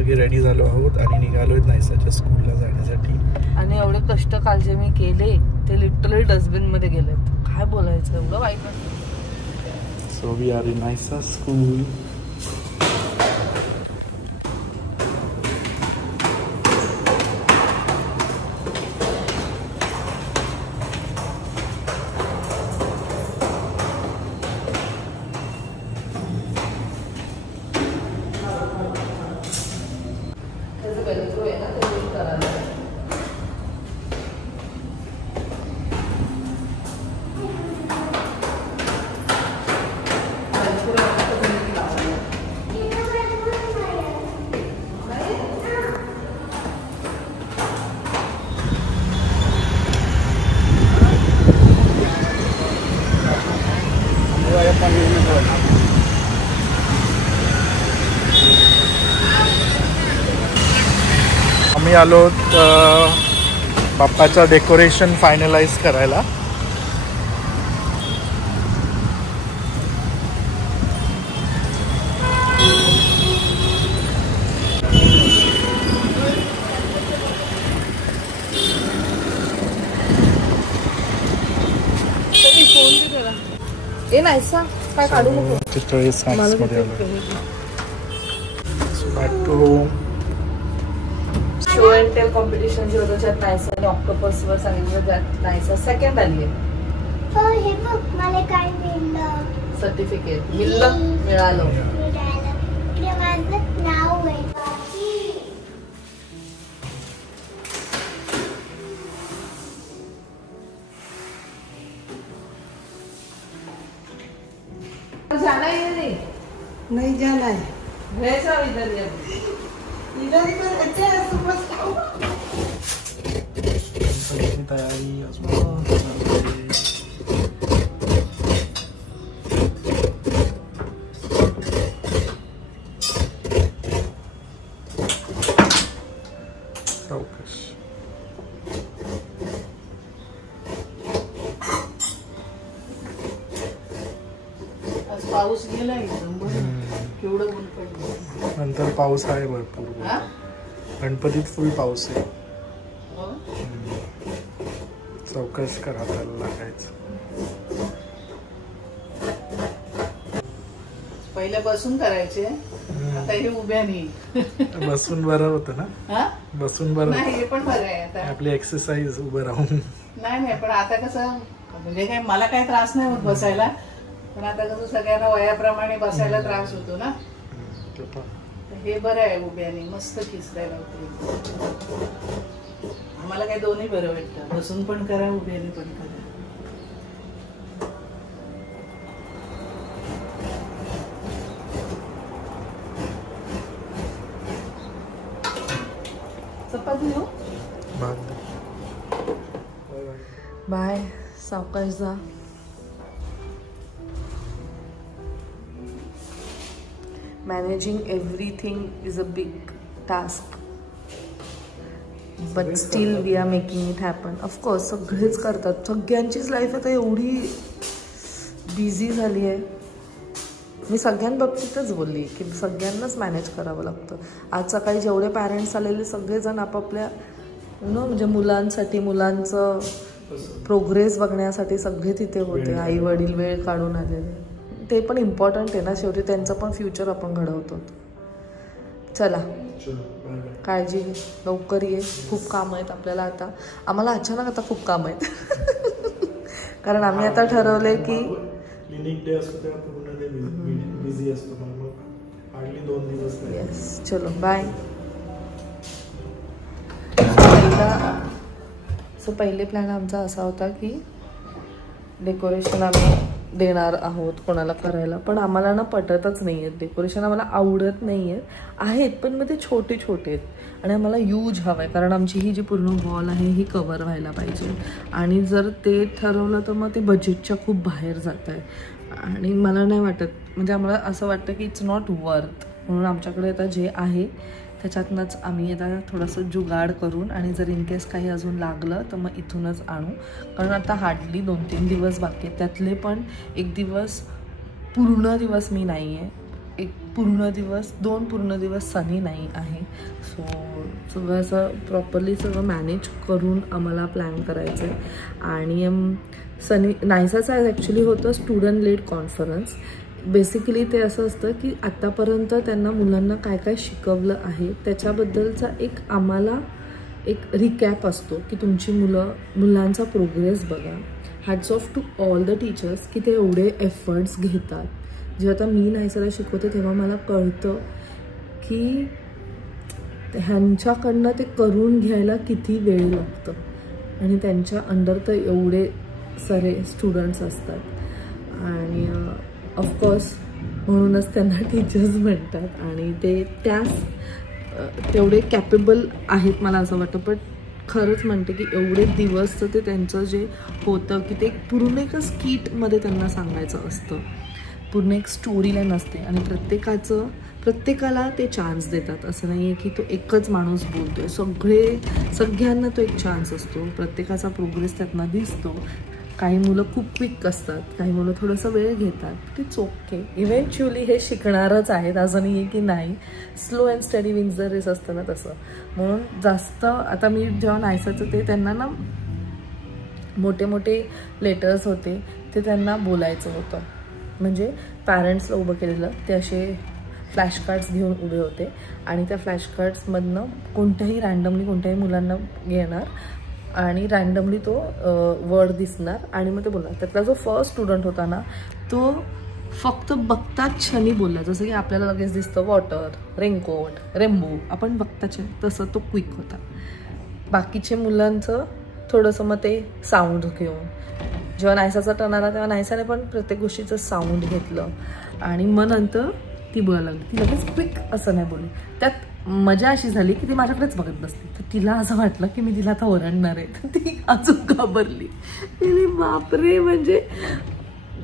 मस्तपैकी रेडी झालो आहोत आणि निघालोय नायसाच्या स्कूलला जाण्यासाठी. आणि एवढे कष्ट काल जे मी केले ते लिटरली डस्टबिन मध्ये गेले. काय बोलायचं, एवढं वाईट वाटतं. So we are in Naisa school. आम्ही आलो बाप्पाचं डेकोरेशन फायनलाइज करायला. ए नाहीसा काय काढू नको. चितळे स्नॅक्स मध्ये आलो. Back to home. Show and tell competition जे होतं त्यात नायसाने ऑक्टोपस वर सांगितलं, त्यात नायसा सेकंड आली आहे. हे बघ मला काय मिळालं. सर्टिफिकेट मिळालं. इकडे माझं नाव आहे. जाना है नहीं जाना है. वैसा इधर पर अच्छे सुबह तयारी पाऊस गेला एकदम. केवढं ऊन पडलं. नंतर पाऊस आहे भरपूर. गणपतीत फुल पाऊस आहे. चौकशी करा त्याला लागायचं. पहिले बसून करायचे, आता हे उभ्याने. बसून बरं होतं ना. बसून बरं नाही, हे पण बरं आहे आता. आपली एक्सरसाइज उभं राहून. नाही पण आता कसं म्हणजे काय मला काही त्रास नाही होत बसायला, पण आता कसं सगळ्यांना वयाप्रमाणे बसायला त्रास होतो ना. हे बरं आहे उभ्याने, मस्त किसरायला होते. आम्हाला काय दोन्ही बरं वाटतं, बसून पण करा उभ्याने पण करा. चपाती हो. बाय. सावकाश जा. Managing everything is a big task, but still we are making it happen. Of course, सगळेच करतात. सगळ्यांचीच लाईफ आता एवढी बिझी झाली आहे. मी सगळ्यांबाबतीतच बोलली की सगळ्यांनाच मॅनेज करावं लागतं. आज सकाळी जेवढे पॅरेंट्स आलेले सगळेजण आपापल्या म्हणजे मुलांसाठी, मुलांचं प्रोग्रेस बघण्यासाठी सगळे तिथे होते. आई वडील वेळ काढून आलेले. ते पण इम्पॉर्टंट आहे ना, शेवटी त्यांचं पण फ्युचर आपण घडवतो. चला, काळजी घे, लवकर ये. खूप काम आहेत आपल्याला आता. आम्हाला अचानक आता खूप काम आहेत. कारण आम्ही आता ठरवलंय की क्लिनिक डे असतो तेव्हा पूर्ण डे बिझी असतो. मग हार्डली 2 दिवस. येस, चलो बाय. पहिले प्लॅन आमचा असा होता की डेकोरेशन आम्ही देणार आहोत कोणाला करायला, पण आम्हाला ना पटतच नाही आहेत डेकोरेशन. आम्हाला आवडत नाही आहेत पण मग ते छोटे छोटे आहेत आणि आम्हाला यूज हवं आहे. कारण आमची ही जी पूर्ण वॉल आहे ही कवर व्हायला पाहिजे. आणि जर ते ठरवलं तर मग ते बजेटच्या खूप बाहेर जात आहे. आणि मला नाही वाटत, म्हणजे आम्हाला असं वाटतं की इट्स नॉट वर्थ. म्हणून आमच्याकडे आता जे आहे त्याच्यातनंच आम्ही आता थोडंसं जुगाड करून, आणि जर इन केस काही अजून लागलं तर मग इथूनच आणू. कारण आता हार्डली 2-3 दिवस बाकी आहेत. त्यातले पण एक दिवस पूर्ण दिवस मी नाही आहे. एक पूर्ण दिवस 2 पूर्ण दिवस सनी नाही आहे. सो सगळं असं प्रॉपरली सगळं मॅनेज करून आम्हाला प्लॅन करायचं आहे. आणि सनी नायसाचं ॲक्च्युली होतं स्टुडंट लेड कॉन्फरन्स. बेसिकली ते असं असतं की आत्तापर्यंत त्यांना मुलांना काय काय शिकवलं आहे त्याच्याबद्दलचा आम्हाला एक रिकॅप असतो की तुमची मुलांचा प्रोग्रेस बघा. Hats off to all the teachers की ते एवढे एफर्ट्स घेतात. जेव्हा आता मी नायसाला शिकवते तेव्हा मला कळतं की ह्यांच्याकडनं ते करून घ्यायला किती वेळ लागतं आणि त्यांच्या अंडर तर एवढे सारे स्टुडंट्स असतात. आणि ऑफकोर्स म्हणूनच त्यांना टीचर्स म्हणतात आणि ते तेवढे कॅपेबल आहेत मला असं वाटतं. पण खरंच म्हणते की एवढे दिवस तर ते त्यांचं जे होतं की ते पूर्ण एका स्किटमध्ये त्यांना सांगायचं असतं. पूर्ण एक स्टोरी लाईन असते आणि प्रत्येकाला ते चान्स देतात. असं नाही आहे की तो एकच माणूस बोलतोय. सगळ्यांना तो एक चान्स असतो. प्रत्येकाचा प्रोग्रेस त्यातनं दिसतो. काही मुलं खूप क्विक असतात, काही मुलं थोडंसं वेळ घेतात. It's okay. इव्हेंच्युअली हे शिकणारच आहेत, असं नाही आहे की नाही. Slow and study wins the race असतं ना तसं. म्हणून जास्त आता मी जेव्हा नायसाचं ते त्यांना ना मोठे मोठे लेटर्स होते ते त्यांना बोलायचं होतं. म्हणजे पॅरेंट्सला उभं केलेलं ते असे फ्लॅश कार्ड्स घेऊन उभे होते आणि त्या फ्लॅश कार्ड्समधनं रँडमली कोणत्याही मुलांना घेणार आणि रँडमली तो वर्ड दिसणार आणि मग ते बोलणार. त्यातला जो फर्स्ट स्टुडंट होता ना तो फक्त बघताच क्षणी बोलला. जसं की आपल्याला लगेच दिसतं वॉटर, रेनकोट, रेम्बो, आपण बघताच तसं तो क्विक होता. बाकीचे मुलांचं थोडंसं मग ते साऊंड घेऊन. जेव्हा नायसाचा टर्न आला तेव्हा नायसाने पण प्रत्येक गोष्टीचं साऊंड घेतलं आणि मग नंतर ती बोलायला लागली. ती लगेच क्विक असं नाही बोलली. त्यात मजा अशी झाली की ती माझ्याकडेच बघत बसली. तर तिला असं वाटलं की मी तिला आता ओरडणार आहे. तर ती अजून घाबरली. तिने बापरे, म्हणजे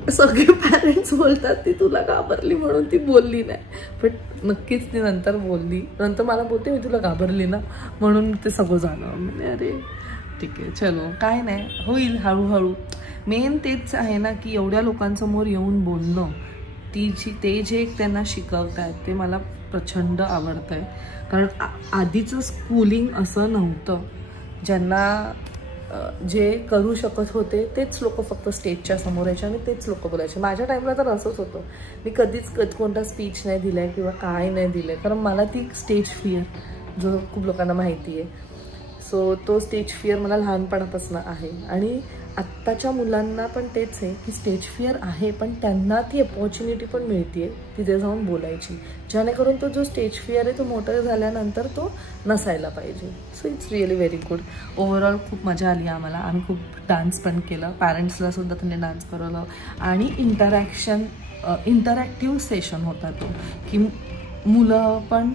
सगळे पॅरेंट्स बोलतात ती तुला घाबरली म्हणून ती बोलली नाही. पण नक्कीच ती नंतर बोलली. नंतर मला बोलते मी तुला घाबरली ना म्हणून ते सगळं झालं. म्हणजे अरे ठीक आहे, चलो काय नाही, होईल हळूहळू. मेन तेच आहे ना की एवढ्या लोकांसमोर येऊन बोलणं, ते जे त्यांना शिकवत आहेत ते मला प्रचंड आवडतं आहे. कारण आधीचं स्कूलिंग असं नव्हतं. ज्यांना जे करू शकत होते तेच लोक फक्त स्टेजच्या समोर यायचे आणि तेच लोक बोलायचे. माझ्या टाईमला तर असंच होतं. मी कधीच कोणता स्पीच नाही दिला आहे किंवा काय नाही दिलं आहे. कारण मला ती स्टेज फिअर जो खूप लोकांना माहिती आहे. सो तो स्टेज फिअर मला लहानपणापासून आहे. आणि आत्ताच्या मुलांना पण तेच आहे की स्टेज फिअर आहे पण त्यांना ती अपॉर्च्युनिटी पण मिळते आहे तिथे जाऊन बोलायची. जेणेकरून तो जो स्टेज फिअर आहे तो मोठं झाल्यानंतर तो नसायला पाहिजे. So it's really very good. Overall खूप मजा आली आम्हाला. आम्ही खूप डान्स पण केलं. पॅरेंट्सला सुद्धा त्यांनी डान्स करवलं आणि इंटरॅक्टिव्ह सेशन होता तो की मुलं पण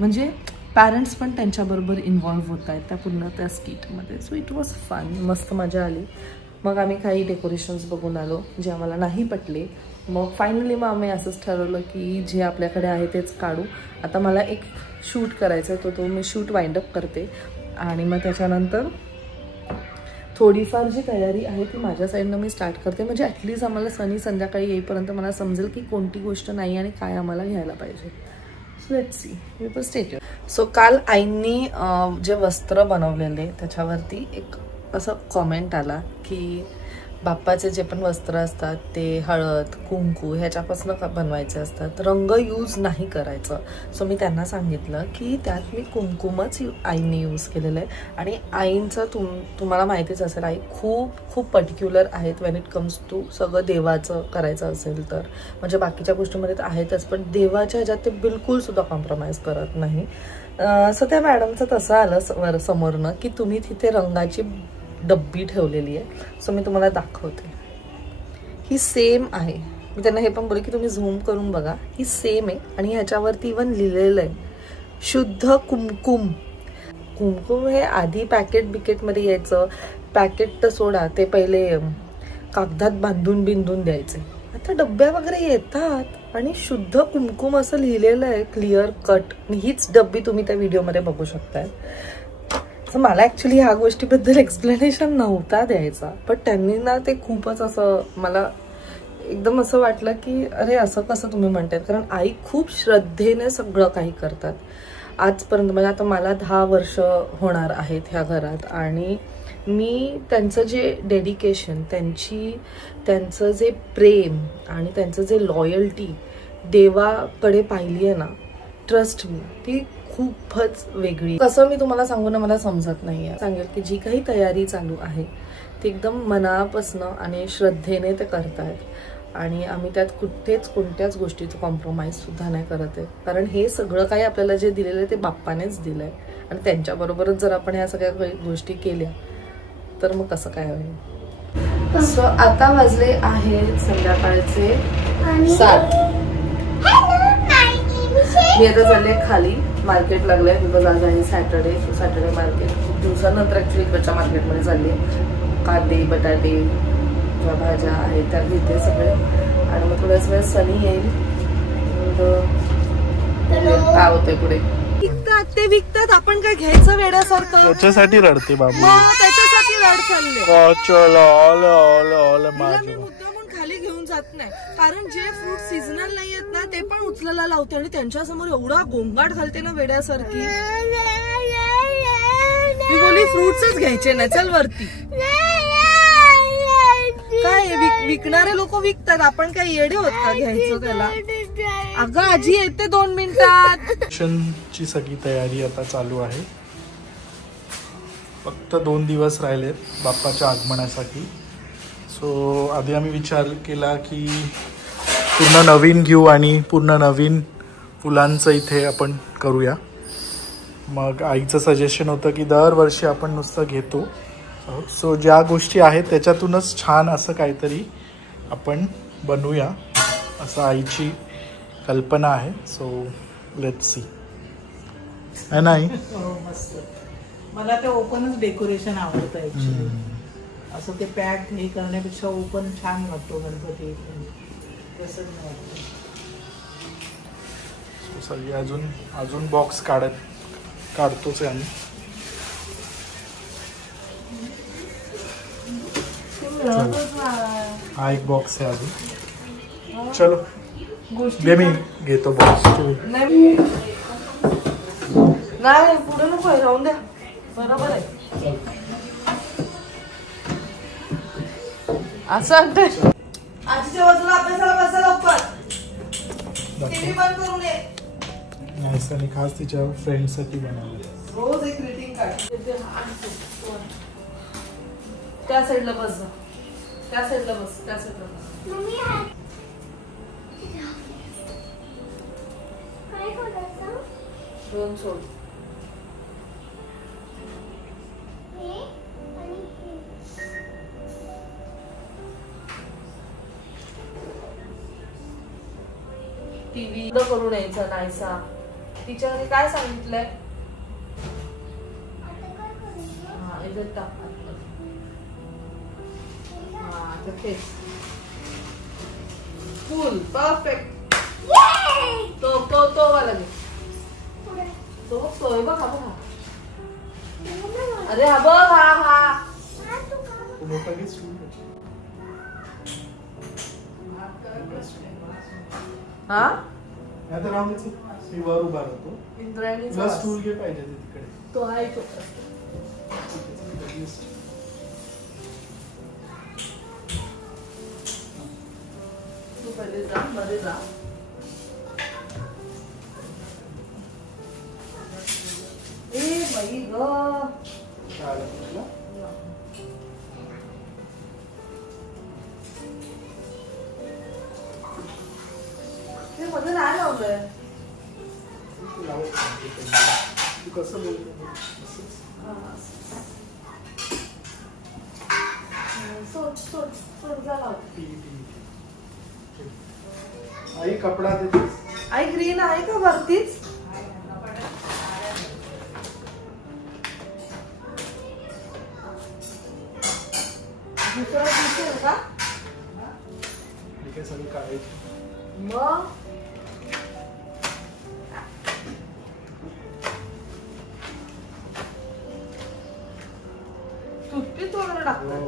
म्हणजे पॅरेंट्स पण त्यांच्याबरोबर इन्व्हॉल्व्ह होत आहेत त्या स्किटमध्ये. So it was fun. मस्त मजा आली. मग आम्ही काही डेकोरेशन्स बघून आलो जे आम्हाला नाही पटले. मग फायनली मग आम्ही असंच ठरवलं की जे आपल्याकडे आहे तेच काढू. आता मला एक शूट करायचा आहे तो मी शूट वाइंड अप करते आणि मग त्याच्यानंतर थोडीफार जी तयारी आहे ती माझ्या साईडनं मी स्टार्ट करते. म्हणजे ॲटलिस्ट आम्हाला सनी संध्याकाळी येईपर्यंत मला समजेल की कोणती गोष्ट नाही आणि काय आम्हाला घ्यायला पाहिजे. So let's see, we will stay tuned. So काल आईंनी जे वस्त्र बनवलेले त्याच्यावरती एक असं कॉमेंट आला की बाप्पाचे जे पण वस्त्र असतात ते हळद कुंकू ह्याच्यापासून बनवायचे असतात, रंग यूज नाही करायचं. सो मी त्यांना सांगितलं की त्यात मी कुंकुमच आईंनी यूज केलेलं आहे. आणि आईंचं तुम्हाला माहितीच असेल, आई खूप पर्टिक्युलर आहेत वेन इट कम्स टू सगळं देवाचं करायचं असेल तर. म्हणजे बाकीच्या गोष्टीमध्ये तर आहेतच पण देवाच्या ह्याच्यात ते बिलकुलसुद्धा कॉम्प्रोमाइज करत नाही. सो त्या मॅडमचं तसं आलं समोरनं की तुम्ही तिथे रंगाची डब्बी ठेवलेली आहे. सो मी तुम्हाला दाखवते. ही सेम आहे. मी त्यांना हे पण बोलले की तुम्ही झूम करून बघा, ही सेम आहे. आणि ह्याच्यावरती इवन लिहिलेलं आहे शुद्ध कुमकुम. कुमकुम हे आधी बिकेटमध्ये यायचं. पॅकेट तर सोडा, ते पहिले कागदात बांधून द्यायचे. आता डब्या वगैरे येतात आणि शुद्ध कुमकुम असं लिहिलेलं आहे क्लिअर कट. हीच डब्बी तुम्ही त्या व्हिडिओमध्ये बघू शकताय. मला ॲक्च्युली ह्या गोष्टीबद्दल एक्सप्लेनेशन नव्हता द्यायचा पण त्यांनी ना ते खूपच असं मला एकदम असं वाटलं की अरे असं कसं तुम्ही म्हणतायत, कारण आई खूप श्रद्धेने सगळं काही करतात आजपर्यंत. म्हणजे आता मला 10 वर्ष होणार आहेत ह्या घरात, आणि मी त्यांचं जे डेडिकेशन, त्यांचं जे प्रेम आणि त्यांचं जे लॉयल्टी देवाकडे पाहिली आहे ना, ट्रस्ट मी, ती खूपच वेगळी. कसं मी तुम्हाला सांगू ना, मला समजत नाही आहे. सांगेल की जी काही तयारी चालू आहे ती एकदम मनापासनं आणि श्रद्धेने ते करतायत, आणि आम्ही त्यात कोणत्याच गोष्टीचं कॉम्प्रोमाइज सुद्धा नाही करत आहे. कारण हे सगळं काही आपल्याला जे दिलेलं आहे ते बाप्पानेच दिलंय, आणि त्यांच्याबरोबरच जर आपण ह्या सगळ्या गोष्टी केल्या तर मग कसं काय होईल. सो आता वाजले आहेत संध्याकाळचे 7. मी आता चालले खाली, मार्केट लागलंय बिकॉज आज आहे सॅटर्डे मार्केट. खूप दिवसानंतर ऍक्च्युली इकडच्या मार्केटमध्ये चालली. कांदे, बटाटे, ज्या भाज्या आहेत त्या घेते सगळे, आणि मग थोड्याच वेळ सनी येईल, काय होतंय पुढे. ते विकतात, आपण काय घ्यायचं वेड्यासारखं. त्याच्यासाठी रडते बाबू, त्याच्यासाठी रड चालले. मी मुद्दामून खाली घेऊन जात नाही, कारण जे फ्रूट सीझनल नाही आहेत ना ते पण उचलायला लावते, आणि त्यांच्या समोर एवढा गोंगाट घालते ना वेड्यासारखी. मी बोली फ्रुट्सच घ्यायचे ना, चल वरती. काय विकणारे लोक विकतात, आपण काय येडे होत का घ्यायचं त्याला. अगं आजी येते 2 मिनिटात. ची सगळी तयारी आता चालू आहे. फक्त 2 दिवस राहिलेत बाप्पाच्या आगमनासाठी. सो आधी आम्ही विचार केला की पूर्ण नवीन घेऊ आणि पूर्ण नवीन फुलांचं इथे आपण करूया. मग आईचं सजेशन होतं की दरवर्षी आपण नुसतं घेतो, सो ज्या गोष्टी आहेत त्याच्यातूनच छान असं काहीतरी आपण बनवूया, असं आईची कल्पना आहे. So let's C. है नाही? मस्त. मला ते ओपनच डेकोरेशन आवडतं ऍक्च्युली. असं ते पॅक हे करण्यापेक्षा ओपन छान वाटतो गणपती. प्रसन्न वाटतं. सगळी अजून बॉक्स काढतोच आहे आम्ही. हा एक बॉक्स आहे अजून. चलो घे, मी घेतो बॉक्स. नाही पुढे नको आहे, राहून द्या. बरोबर आहे. असं वाटतंय आजीच्या बाजूला अभ्यासाला बसा लवकर. टीव्ही बंद करून ये. नाही, आणि खास तिच्या फ्रेंडसाठी बनवलं. रोज एक ग्रीटिंग कार्ड. त्या साईडला बस, त्या साईडला बस. दोन सोड. टीव्ही बंद करून यायचा नाहीसा. टीचरने काय सांगितलंय? हा इथे टाक. फुल परफेक्ट. तो वाला घे. तो बघ हा बघा. अरे हा बघ हा हा आता राहून मी वर उभा राहतो. इंद्रायणीचा स्टूल घे पाहिजे तिकडे. तो आहे तो. तू पहिले जा, मध्ये जा. ए बाई ग. ते मध्ये नाही लावलंय. तू कसं बोलतो? आई कपडा देतेस? आई ग्रीन आहे का वरतीच? दुसरा दिसेल का? सगळी काढायची. मग टूथपिक वगैरे टाकतात.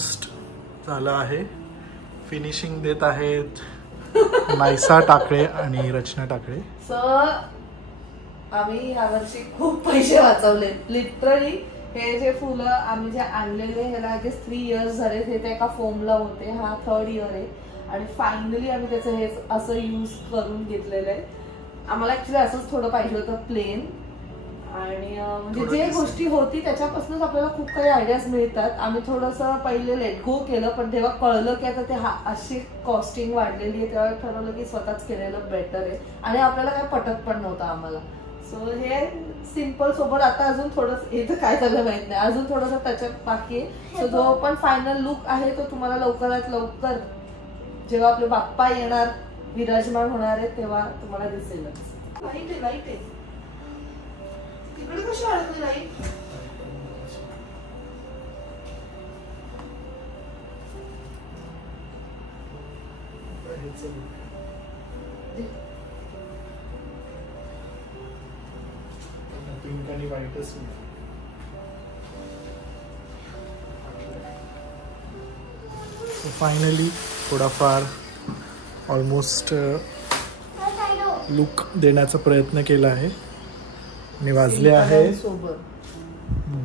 ऑलमोस्ट झालं आहे. फिनिशिंग देत आहेत नायसा टाकळे आणि रचना टाकळे. आम्ही यावर्षी खूप पैसे वाचवले लिटरली. हे जे फुलं आम्ही जे आणलेले ह्याला आय गेस 3 years झाले. हे त्या एका फोमला होते, हा 3rd year आहे. आणि फायनली आम्ही त्याचं हे असं यूज करून घेतलेलं आहे. आम्हाला ऍक्च्युली असंच थोडं पाहिजे होतं प्लेन. आणि म्हणजे जे गोष्टी होती त्याच्यापासूनच आपल्याला खूप काही आयडियाज मिळतात. आम्ही थोडंसं पहिले लेट गो केलं, पण तेव्हा कळलं की आता ते अशी कॉस्टिंग वाढलेली आहे, तेव्हा ठरवलं की स्वतःच केलेलं बेटर आहे. आणि आपल्याला काय पटत पण नव्हतं आम्हाला. सो हे सिम्पल सोबत आता अजून थोडंसं इथं काय झालं माहित नाही, अजून थोडंसं त्याच्यात बाकी आहे. सो जो पण फायनल लुक आहे तो तुम्हाला लवकरात लवकर जेव्हा आपले बाप्पा येणार, विराजमान होणार आहे, तेव्हा तुम्हाला दिसेलच. लाईट आहे, लाईट आहे तिकडे. कशी अडकली लाईट? पिंक आणि व्हाईटच. फायनली थोडाफार ऑलमोस्ट लुक देण्याचा प्रयत्न केला आहे. आणि वाजले आहे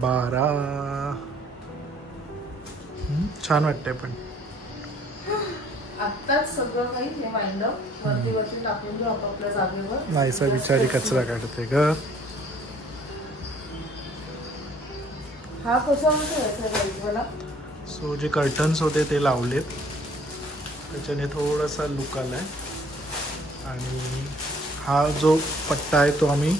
12. छान वाटतंय. पण आत्ताच सगळं काही हे वाइंडअप वरती टाकून घेऊ आपापल्या जागेवर. नाहीसा बिचारी कचरा काढते ग. हा कशामध्ये ठेवायचा मला? सो जे कर्टन्स होते ते लावलेत, त्याच्याने थोडासा लुक आलाय. आणि हा जो पट्टा आहे तो आम्ही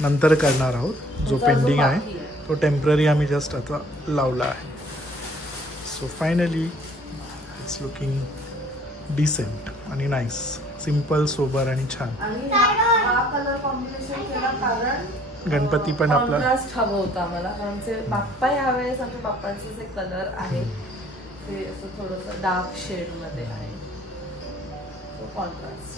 नंतर करणार आहोत. जो पेंडिंग आहे तो टेम्पररी आम्ही जस्ट आता लावला आहे. So finally it's looking decent आणि नाईस. सिम्पल, सोबर आणि छान. आणि हा कलर कॉम्बिनेशन केला कारण गणपती पण आपला कॉन्ट्रास्ट हवं होतं आम्हाला. आमचे बाप्पा यावेळेस आमच्या बाप्पांचे जे कलर आहे ते असं थोडंसं डार्क शेड मध्ये आहे. कॉन्ट्रास्ट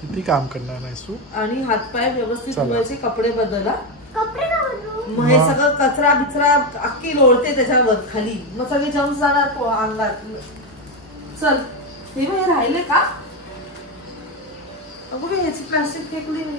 किती काम करणार नाही तू. आणि हातपाय व्यवस्थित धुवायचे, कपडे बदला. कपडे का बदलू? मग हे सगळं कचरा बिचरा अख्खी लोळते त्याच्यावर खाली, मग सगळे जम्स जाणार अंगात. चल हे राहिले का? अगो ह्याची प्लास्टिक फेकली मी.